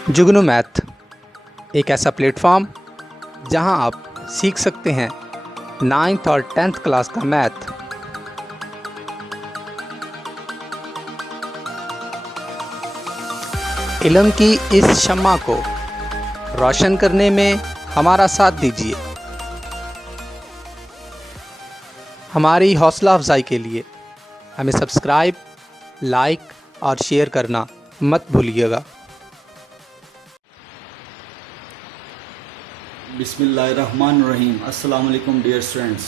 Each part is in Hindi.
जुगनू मैथ एक ऐसा प्लेटफॉर्म जहां आप सीख सकते हैं 9th और 10th क्लास का मैथ। इल्म की इस शम्मा को रोशन करने में हमारा साथ दीजिए। हमारी हौसला अफजाई के लिए हमें सब्सक्राइब, लाइक और शेयर करना मत भूलिएगा। बिस्मिल्लाहिर्रहमानिर्रहीम। अस्सलाम वालेकुम डियर स्टूडेंट्स,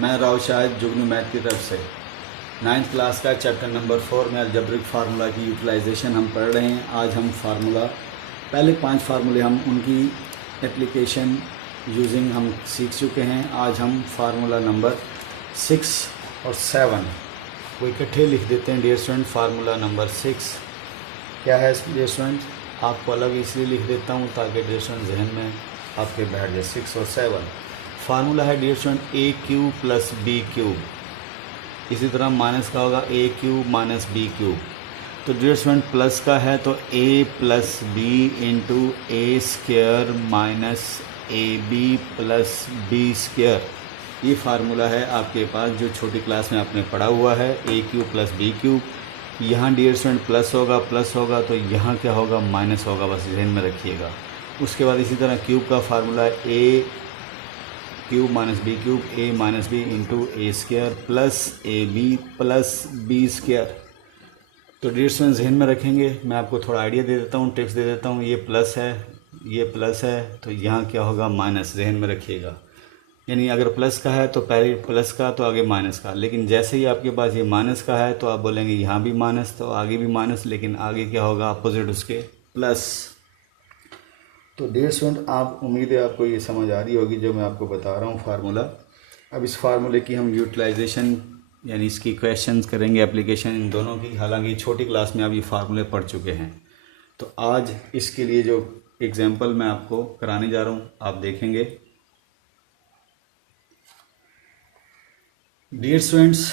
मैं राव शाहिद जुगनू मैथ की तरफ से 9th क्लास का चैप्टर नंबर 4 में अलजेब्रिक फार्मूला की यूटिलाइजेशन हम पढ़ रहे हैं। आज हम फार्मूला पहले 5 फार्मूले हम उनकी एप्लीकेशन यूजिंग हम सीख चुके हैं। आज हम फार्मूला नंबर 6 और 7 को इकट्ठे लिख देते हैं डियर स्टूडेंट। फार्मूला नंबर 6 क्या है डियर स्टूडेंट, आपको अलग इसलिए लिख देता हूँ ताकि डियर स्टूडेंट जहन में आपके बैठ जाए। 6 और 7 फार्मूला है dear student a cube plus b cube. इसी तरह माइनस का होगा a cube minus b cube. तो डियर स्टूडेंट प्लस का है तो a plus b into a square minus a b plus b square. ये फार्मूला है आपके पास जो छोटी क्लास में आपने पढ़ा हुआ है, a cube plus b cube. यहाँ डियर स्टूडेंट प्लस होगा तो यहाँ क्या होगा, माइनस होगा, बस ध्यान में रखिएगा। उसके बाद इसी तरह क्यूब का फार्मूला है a cube minus b cube, a minus b into a square plus a b plus b square. तो डियर स्टूडेंट जहन में रखेंगे। मैं आपको थोड़ा आइडिया दे देता हूँ, टिप्स दे देता हूँ। ये प्लस है तो यहाँ क्या होगा, माइनस। जहन में रखिएगा, यानी अगर प्लस का है तो पहले प्लस का तो आगे माइनस का, लेकिन जैसे ही आपके पास ये माइनस का है तो आप बोलेंगे यहाँ भी माइनस तो आगे भी माइनस, लेकिन आगे क्या होगा, अपोजिट उसके प्लस। तो डियर स्टूडेंट आप उम्मीद है आपको ये समझ आ रही होगी जो मैं आपको बता रहा हूँ फार्मूला। अब इस फार्मूले की हम यूटिलाइजेशन यानी इसकी क्वेश्चंस करेंगे, एप्लीकेशन इन दोनों की। हालांकि छोटी क्लास में आप ये फार्मूले पढ़ चुके हैं। तो आज इसके लिए जो एग्जाम्पल मैं आपको कराने जा रहा हूँ आप देखेंगे। डियर स्टूडेंट्स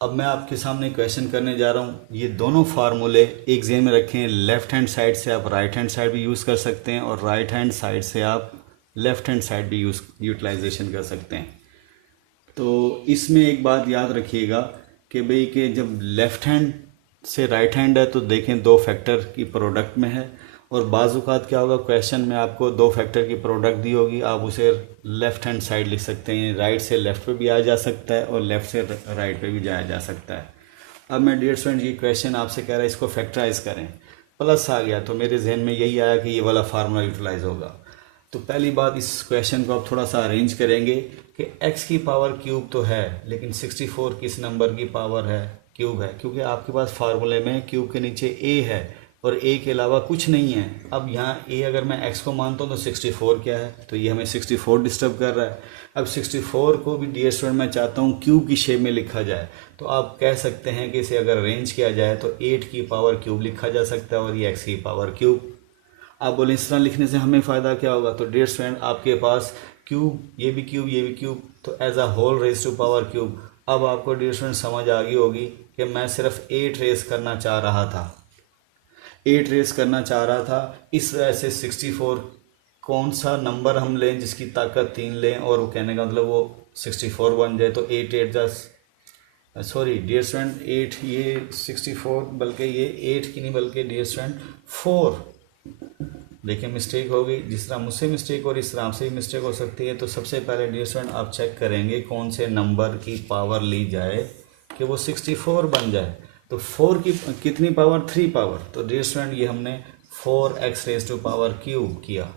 अब मैं आपके सामने क्वेश्चन करने जा रहा हूँ। ये दोनों फार्मूले एक जेन में रखें। लेफ़्ट हैंड साइड से आप राइट हैंड साइड भी यूज़ कर सकते हैं और राइट हैंड साइड से आप लेफ़्ट हैंड साइड भी यूटिलाइजेशन कर सकते हैं। तो इसमें एक बात याद रखिएगा कि भाई कि जब लेफ़्ट हैंड से राइट हैंड है तो देखें 2 फैक्टर की प्रोडक्ट में है, और बाज़-औक़ात क्या होगा, क्वेश्चन में आपको 2 फैक्टर की प्रोडक्ट दी होगी, आप उसे लेफ़्ट हैंड साइड लिख सकते हैं। राइट से लेफ़्ट पे भी आया जा सकता है और लेफ़्ट से राइट पे भी जाया जा सकता है। अब मैं डियर स्टूडेंट ये क्वेश्चन आपसे कह रहा है इसको फैक्टराइज करें। प्लस आ गया तो मेरे जहन में यही आया कि ये वाला फार्मूला यूटिलाइज होगा। तो पहली बात, इस क्वेश्चन को आप थोड़ा सा अरेंज करेंगे कि x की पावर क्यूब तो है, लेकिन 64 किस नंबर की पावर है, क्यूब है, क्योंकि आपके पास फार्मूले में क्यूब के नीचे a है और a के अलावा कुछ नहीं है। अब यहाँ a अगर मैं x को मानता हूँ तो 64 क्या है, तो ये हमें 64 डिस्टर्ब कर रहा है। अब 64 को भी डियर स्टूडेंट मैं चाहता हूँ क्यूब की शेप में लिखा जाए, तो आप कह सकते हैं कि इसे अगर अरेंज किया जाए तो 8 की पावर क्यूब लिखा जा सकता है और ये x की पावर क्यूब। आप बोले इस तरह लिखने से हमें फ़ायदा क्या होगा, तो डियर स्टूडेंट आपके पास क्यूब, ये भी क्यूब, तो as a whole raise to power cube. अब आपको डियर स्टूडेंट समझ आ गई होगी कि मैं सिर्फ 8 रेज करना चाह रहा था, 8 रेस करना चाह रहा था। इस वजह से 64 कौन सा नंबर हम लें जिसकी ताकत 3 लें, और वो कहने का मतलब वो 64 बन जाए। तो 8 डियर स्टूडेंट 8 ये 64, बल्कि ये 8 की नहीं बल्कि डियर स्टूडेंट 4। देखिए मिस्टेक हो गई, जिस तरह मुझसे मिस्टेक और इस तरह आपसे भी मिस्टेक हो सकती है। तो सबसे पहले डियर स्टूडेंट आप चेक करेंगे कौन से नंबर की पावर ली जाए कि वो 64 बन जाए। तो 4 की कितनी पावर, 3 पावर। तो डियर स्टूडेंट ये हमने 4x raise to power cube किया।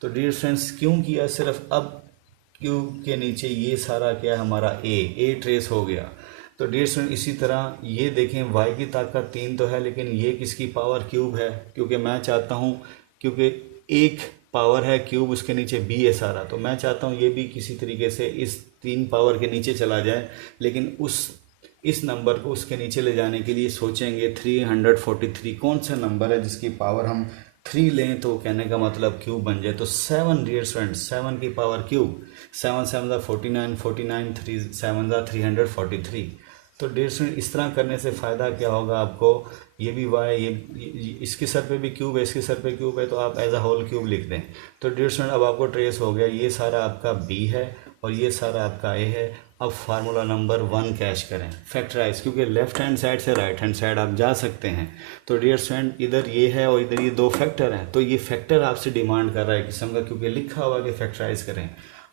तो डियर स्टूडेंट्स क्यों किया, सिर्फ अब क्यूब के नीचे ये सारा क्या है हमारा a ट्रेस हो गया। तो डियर स्टूडेंट इसी तरह ये देखें y की ताकत 3 तो है, लेकिन ये किसकी पावर क्यूब है, क्योंकि मैं चाहता हूँ, क्योंकि एक पावर है क्यूब उसके नीचे b है सारा, तो मैं चाहता हूँ ये भी किसी तरीके से इस 3 पावर के नीचे चला जाए। लेकिन इस नंबर को उसके नीचे ले जाने के लिए सोचेंगे 343 कौन सा नंबर है जिसकी पावर हम 3 लें तो कहने का मतलब क्यूब बन जाए। तो 7 डियर स्टूडेंट, 7 की पावर क्यूब, 7 7 49, 49 3 7 343। तो डियर स्टूडेंट इस तरह करने से फ़ायदा क्या होगा आपको, ये भी वाई, ये इसके सर पे भी क्यूब है, इसके सर पे क्यूब है, तो आप एज अ होल क्यूब लिख दें। तो डियर स्टूडेंट अब आपको ट्रेस हो गया, ये सारा आपका बी है और ये सारा आपका ए है। अब फार्मूला नंबर 1 कैश करें, फैक्टराइज, क्योंकि लेफ्ट हैंड साइड से राइट हैंड साइड आप जा सकते हैं। तो डियर स्टूडेंट इधर ये है और इधर ये दो फैक्टर हैं, तो ये फैक्टर आपसे डिमांड कर रहा है किस्म का, क्योंकि लिखा हुआ कि फैक्टराइज करें।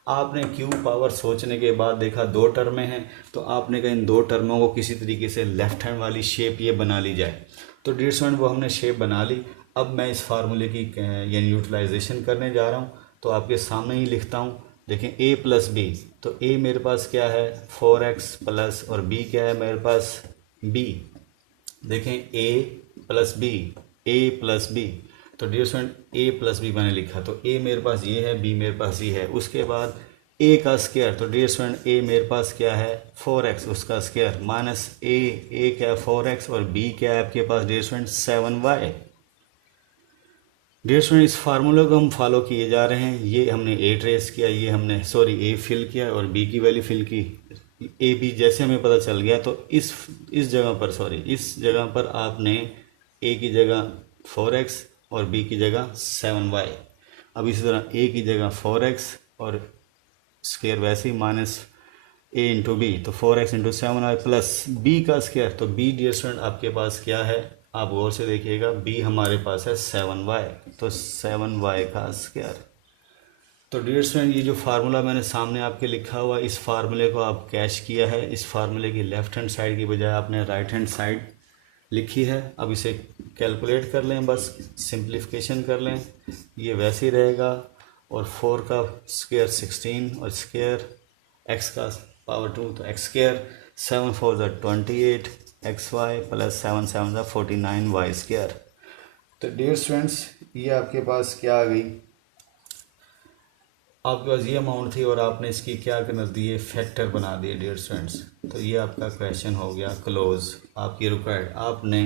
आपने क्यू पावर सोचने के बाद देखा दो टर्में हैं, तो आपने कहा इन दो टर्मों को किसी तरीके से लेफ्ट हैंड वाली शेप ये बना ली जाए। तो डियर स्टूडेंट वो हमने शेप बना ली। अब मैं इस फार्मूले की यानी यूटिलाइजेशन करने जा रहा हूँ, तो आपके सामने ही लिखता हूँ। देखें a प्लस बी, तो a मेरे पास क्या है 4x प्लस, और b क्या है मेरे पास b। देखें a plus b, a plus b, तो dear student a plus b मैंने लिखा, तो a मेरे पास ये है, b मेरे पास ये है। उसके बाद a का स्क्वायर, तो डियर स्टूडेंट a मेरे पास क्या है 4x, उसका स्क्वायर माइनस a क्या है 4x, और b क्या है आपके पास dear student 7y। Dear student इस फार्मूले को हम फॉलो किए जा रहे हैं। ये हमने a ट्रेस किया, ये हमने ए फिल किया और b की वैल्यू फिल की। ए बी जैसे हमें पता चल गया, तो इस इस जगह पर आपने a की जगह 4x और b की जगह 7y। अब इसी तरह a की जगह 4x और स्क्वायर वैसे ही माइनस a इंटू बी, तो 4x into 7y plus b का स्क्वायर। तो b डियर स्टूडेंट आपके पास क्या है, आप गौर से देखिएगा, b हमारे पास है 7y, तो 7y का स्क्वायर। तो डियर स्टूडेंट ये जो फार्मूला मैंने सामने आपके लिखा हुआ, इस फार्मूले को आप कैश किया है। इस फार्मूले की लेफ्ट हैंड साइड की बजाय आपने राइट हैंड साइड लिखी है। अब इसे कैलकुलेट कर लें, बस सिंप्लीफिकेशन कर लें, ये वैसे ही रहेगा। और 4 का स्क्वायर 16 और स्क्वायर x का पावर 2, तो x square 7 4 28 xy plus 7 7 49 y square. तो डियर स्टूडेंट्स ये आपके पास क्या आ गई, आपके पास ये अमाउंट थी और आपने इसकी क्या कर दिए, फैक्टर बना दिए डियर स्टूडेंट्स। तो ये आपका क्वेश्चन हो गया क्लोज। आपकी रिक्वायर्ड, आपने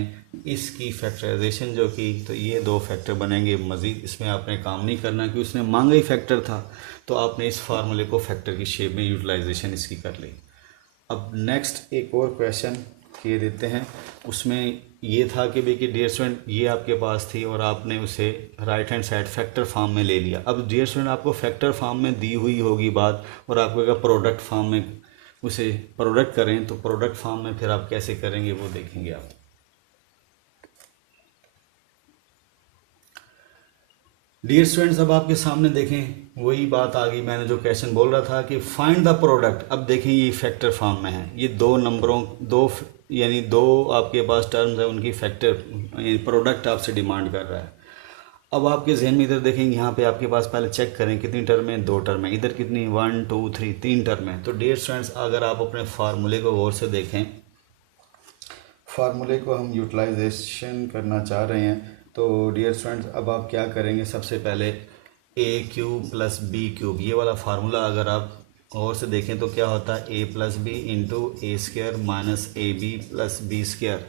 इसकी फैक्टराइजेशन जो की, तो ये दो फैक्टर बनेंगे मज़ीद, इसमें आपने काम नहीं करना क्योंकि उसने मांगा ही फैक्टर था। तो आपने इस फार्मूले को फैक्टर की शेप में यूटिलाइजेशन इसकी कर ली। अब नेक्स्ट एक और क्वेश्चन किए देते हैं। उसमें ये था कि भाई कि डियर स्टूडेंट ये आपके पास थी और आपने उसे right hand side factor form में ले लिया। अब डियर स्टूडेंट आपको फैक्टर फॉर्म में दी हुई होगी बात, और आपको अगर प्रोडक्ट फॉर्म में उसे प्रोडक्ट करें, तो प्रोडक्ट फॉर्म में फिर आप कैसे करेंगे वो देखेंगे आप। डियर स्टूडेंट्स अब आपके सामने देखें वही बात आ गई, मैंने जो क्वेश्चन बोल रहा था कि फाइंड द प्रोडक्ट। अब देखें ये फैक्टर फॉर्म में है, ये दो नंबरों यानी दो आपके पास टर्म्स है, उनकी फैक्टर प्रोडक्ट आपसे डिमांड कर रहा है। अब आपके जहन में इधर देखेंगे, यहाँ पे आपके पास पहले चेक करें कितनी टर्म है, दो टर्म है। इधर कितनी 1 2 3 तीन टर्म है। तो डियर स्टूडेंट्स अगर आप अपने फार्मूले को गौर से देखें, फार्मूले को हम यूटिलाइजेशन करना चाह रहे हैं। तो डियर स्टूडेंट्स अब आप क्या करेंगे, सबसे पहले ए क्यूब प्लस बी क्यूब, ये वाला फार्मूला अगर आप और से देखें तो क्या होता है, a plus b into a square minus a b plus b square.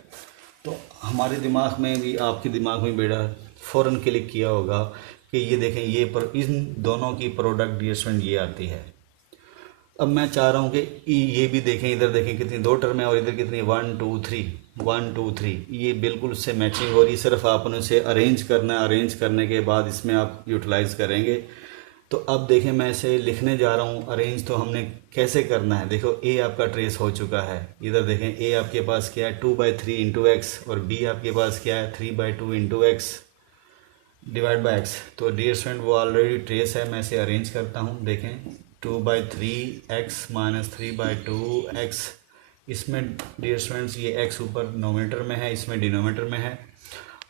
तो हमारे दिमाग में भी, आपके दिमाग में बेटा फ़ौरन क्लिक किया होगा कि ये देखें ये पर इन दोनों की प्रोडक्ट डियर स्टूडेंट ये आती है। अब मैं चाह रहा हूँ कि ये भी देखें, इधर देखें कितनी दो टर्म है और इधर कितनी 1 2 3 1 2 3, ये बिल्कुल उससे मैचिंग हो रही। सिर्फ आपने उसे अरेंज करना है, अरेंज करने के बाद इसमें आप यूटिलाइज़ करेंगे। तो अब देखें मैं इसे लिखने जा रहा हूँ। अरेंज तो हमने कैसे करना है, देखो ए आपका ट्रेस हो चुका है। इधर देखें ए आपके पास क्या है 2/3 इंटू एक्स, और बी आपके पास क्या है 3/2 into x divide by x. तो डियर स्टूडेंट वो ऑलरेडी ट्रेस है, मैं इसे अरेंज करता हूँ। देखें 2/3 एक्स माइनस 3/2 एक्स, इसमें डियर स्टूडेंट्स ये एक्स ऊपर नोमीनेटर में है, इसमें डिनोमीनेटर में है।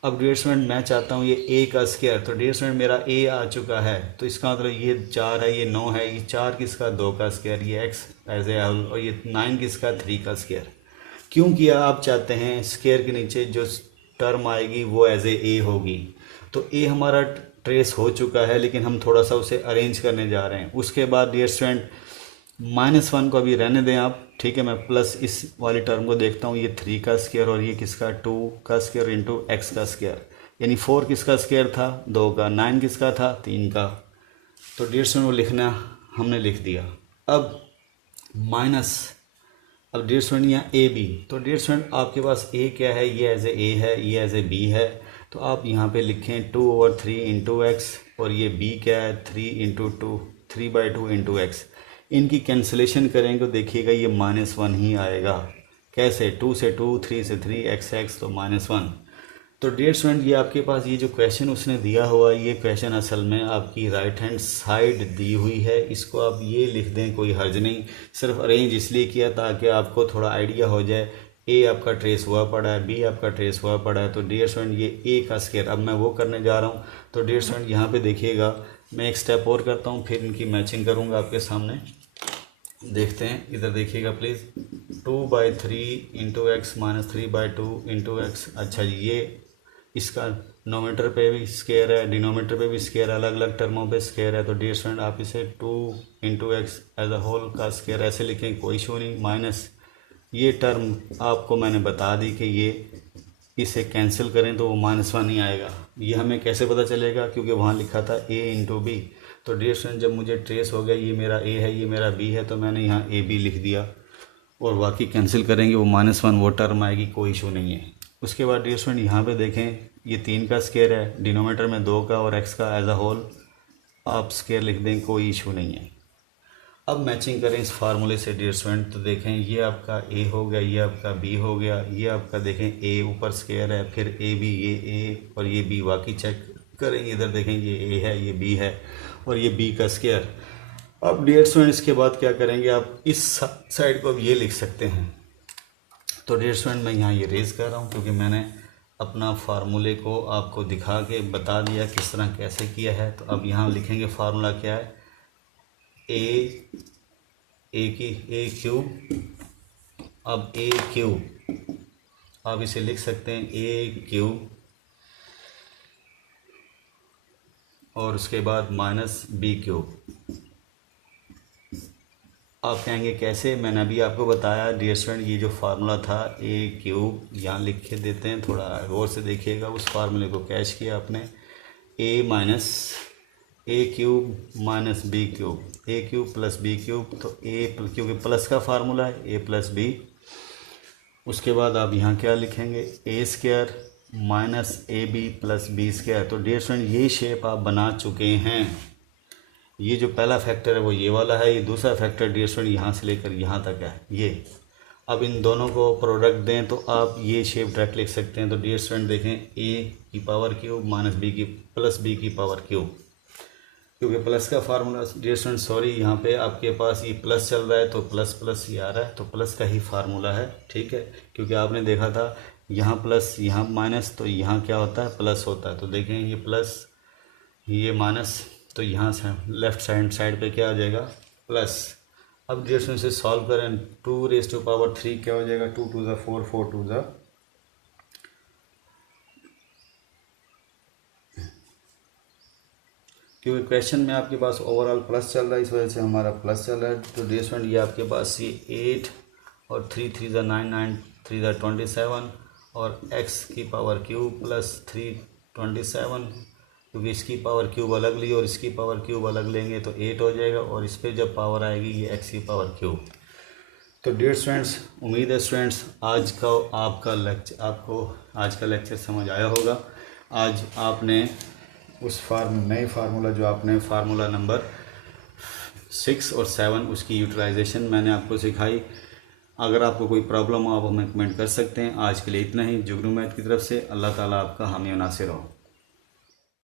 अब डियर स्टूडेंट मैं चाहता हूँ ये ए का स्क्वायर, तो डियर स्टूडेंट मेरा ए आ चुका है, तो इसका मतलब ये 4 है, ये 9 है, ये 4 किसका 2 का स्क्वायर, ये एक्स एज ए होल, और ये 9 किसका 3 का स्क्वायर। क्यों किया, आप चाहते हैं स्क्वायर के नीचे जो टर्म आएगी वो एज ए होगी। तो ए हमारा ट्रेस हो चुका है, लेकिन हम थोड़ा सा उसे अरेंज करने जा रहे हैं। उसके बाद डियर स्टूडेंट -1 को अभी रहने दें आप, ठीक है। मैं प्लस इस वाली टर्म को देखता हूँ, ये 3 का स्क्वायर और ये किसका 2 का स्क्वायर इंटू एक्स का स्क्वायर, यानी 4 किसका स्क्वायर था 2 का, 9 किसका था 3 का। तो डियर स्टूडेंट वो लिखना हमने लिख दिया। अब माइनस अब डियर स्टूडेंट यहाँ ए बी, तो डियर स्टूडेंट आपके पास ए क्या है, ये एज ए है, ये एज ए बी है, तो आप यहाँ पे लिखें 2/3 इंटू एक्स, और ये बी क्या है 3/2 इंटू एक्स। इनकी कैंसिलेशन करेंगे तो देखिएगा ये -1 ही आएगा। कैसे, 2 से 2, 3 से 3, x तो -1। तो डियर स्टूडेंट ये आपके पास ये जो क्वेश्चन उसने दिया हुआ, ये क्वेश्चन असल में आपकी राइट हैंड साइड दी हुई है, इसको आप ये लिख दें, कोई हर्ज नहीं, सिर्फ अरेंज इसलिए किया ताकि आपको थोड़ा आइडिया हो जाए। ए आपका ट्रेस हुआ पड़ा है, बी आपका ट्रेस हुआ पड़ा है, तो डियर स्टूडेंट ये ए का स्क्वायर अब मैं वो करने जा रहा हूँ। तो डियर स्टूडेंट यहाँ पे देखिएगा, मैं एक स्टेप और करता हूँ, फिर इनकी मैचिंग करूँगा आपके सामने। देखते हैं, इधर देखिएगा please. 2/3 into x minus 3/2 into x. अच्छा जी, ये इसका नोमीटर पे भी स्क्वायर है, डिनोमीटर पे भी स्क्वायर है, अलग अलग टर्मों पे स्क्वायर है। तो डियर स्टूडेंट आप इसे 2 into x as a whole का स्क्वायर ऐसे लिखें, कोई इशू नहीं। माइनस ये टर्म आपको मैंने बता दी कि ये इसे कैंसिल करें तो वो -1 ही आएगा। ये हमें कैसे पता चलेगा, क्योंकि वहाँ लिखा था a इंटू बी। तो डियर स्टूडेंट जब मुझे ट्रेस हो गया, ये मेरा a है, ये मेरा b है, तो मैंने यहाँ a b लिख दिया, और बाकी कैंसिल करेंगे वो -1 वो टर्म आएगी, कोई इशू नहीं है। उसके बाद डियर स्टूडेंट यहाँ पे देखें, ये 3 का स्क्वायर है, डिनोमीटर में 2 का, और x का एज अ होल आप स्क्वायर लिख दें, कोई इशू नहीं है। अब मैचिंग करें इस फार्मूले से डियर स्टूडेंट, तो देखें ये आपका a हो गया, ये आपका b हो गया, ये आपका देखें a ऊपर स्क्वायर है, फिर a b, ये a और ये b, बाकी चेक करेंगे, इधर देखें ये a है, ये b है, और ये b का स्क्वायर। अब डियर स्टूडेंट इसके बाद क्या करेंगे, आप इस साइड को अब ये लिख सकते हैं। तो डियर स्टूडेंट मैं यहाँ ये रेज़ कर रहा हूँ, क्योंकि मैंने अपना फार्मूले को आपको दिखा के बता दिया किस तरह कैसे किया है। तो अब यहाँ लिखेंगे फार्मूला क्या है, ए क्यूब। अब ए क्यूब आप इसे लिख सकते हैं ए क्यूब, और उसके बाद माइनस बी क्यूब। आप कहेंगे कैसे, मैंने अभी आपको बताया डियर स्टूडेंट, ये जो फार्मूला था ए क्यूब, यहाँ लिख के देते हैं, थोड़ा गौर से देखिएगा, उस फार्मूले को कैच किया आपने, ए क्यूब माइनस बी क्यूब, ए क्यूब प्लस बी क्यूब, तो ए क्योंकि प्लस का फार्मूला है, ए प्लस बी। उसके बाद आप यहाँ क्या लिखेंगे, a square minus a b plus b square. तो डियर स्टूडेंट ये शेप आप बना चुके हैं, ये जो पहला फैक्टर है वो ये वाला है, ये दूसरा फैक्टर डियर स्टूडेंट यहाँ से लेकर यहाँ तक है ये। अब इन दोनों को प्रोडक्ट दें तो आप ये शेप डायरेक्ट लिख सकते हैं। तो डियर स्टूडेंट देखें, ए की पावर क्यूब माइनस बी की प्लस बी की पावर क्यूब, क्योंकि प्लस का फार्मूला डियर स्टूडेंट सॉरी यहाँ पे आपके पास ये प्लस चल रहा है, तो प्लस प्लस ये आ रहा है, तो प्लस का ही फार्मूला है, ठीक है। क्योंकि आपने देखा था यहाँ प्लस यहाँ माइनस, तो यहाँ क्या होता है, प्लस होता है। तो देखें ये प्लस ये माइनस, तो यहाँ से लेफ्ट साइड पे क्या आ जाएगा, प्लस। अब डियर स्टूडेंट से सॉल्व करें, 2⁻³ क्या हो जाएगा, 2 2 ज़ा 4, 4 2 ज़ा, क्योंकि क्वेश्चन में आपके पास ओवरऑल प्लस चल रहा है, इस वजह से हमारा प्लस चल रहा है। तो डियर स्टूडेंट ये आपके पास ये 8 और 3 3 ज़ा 9 9 3 ज़ा 27, और x की पावर क्यूब प्लस 3 27, क्योंकि इसकी पावर क्यूब अलग ली और इसकी पावर क्यूब अलग लेंगे तो 8 हो जाएगा, और इस पर जब पावर आएगी ये x की पावर क्यूब। तो डियर स्टूडेंट्स उम्मीद है स्टूडेंट्स आपको आज का लेक्चर समझ आया होगा। आज आपने उस नए फार्मूला जो आपने फार्मूला नंबर 6 और 7 उसकी यूटिलाइजेशन मैंने आपको सिखाई। अगर आपको कोई प्रॉब्लम हो आप हमें कमेंट कर सकते हैं। आज के लिए इतना ही। जुगनू मैथ की तरफ से अल्लाह ताला आपका हामी और नासिर हो।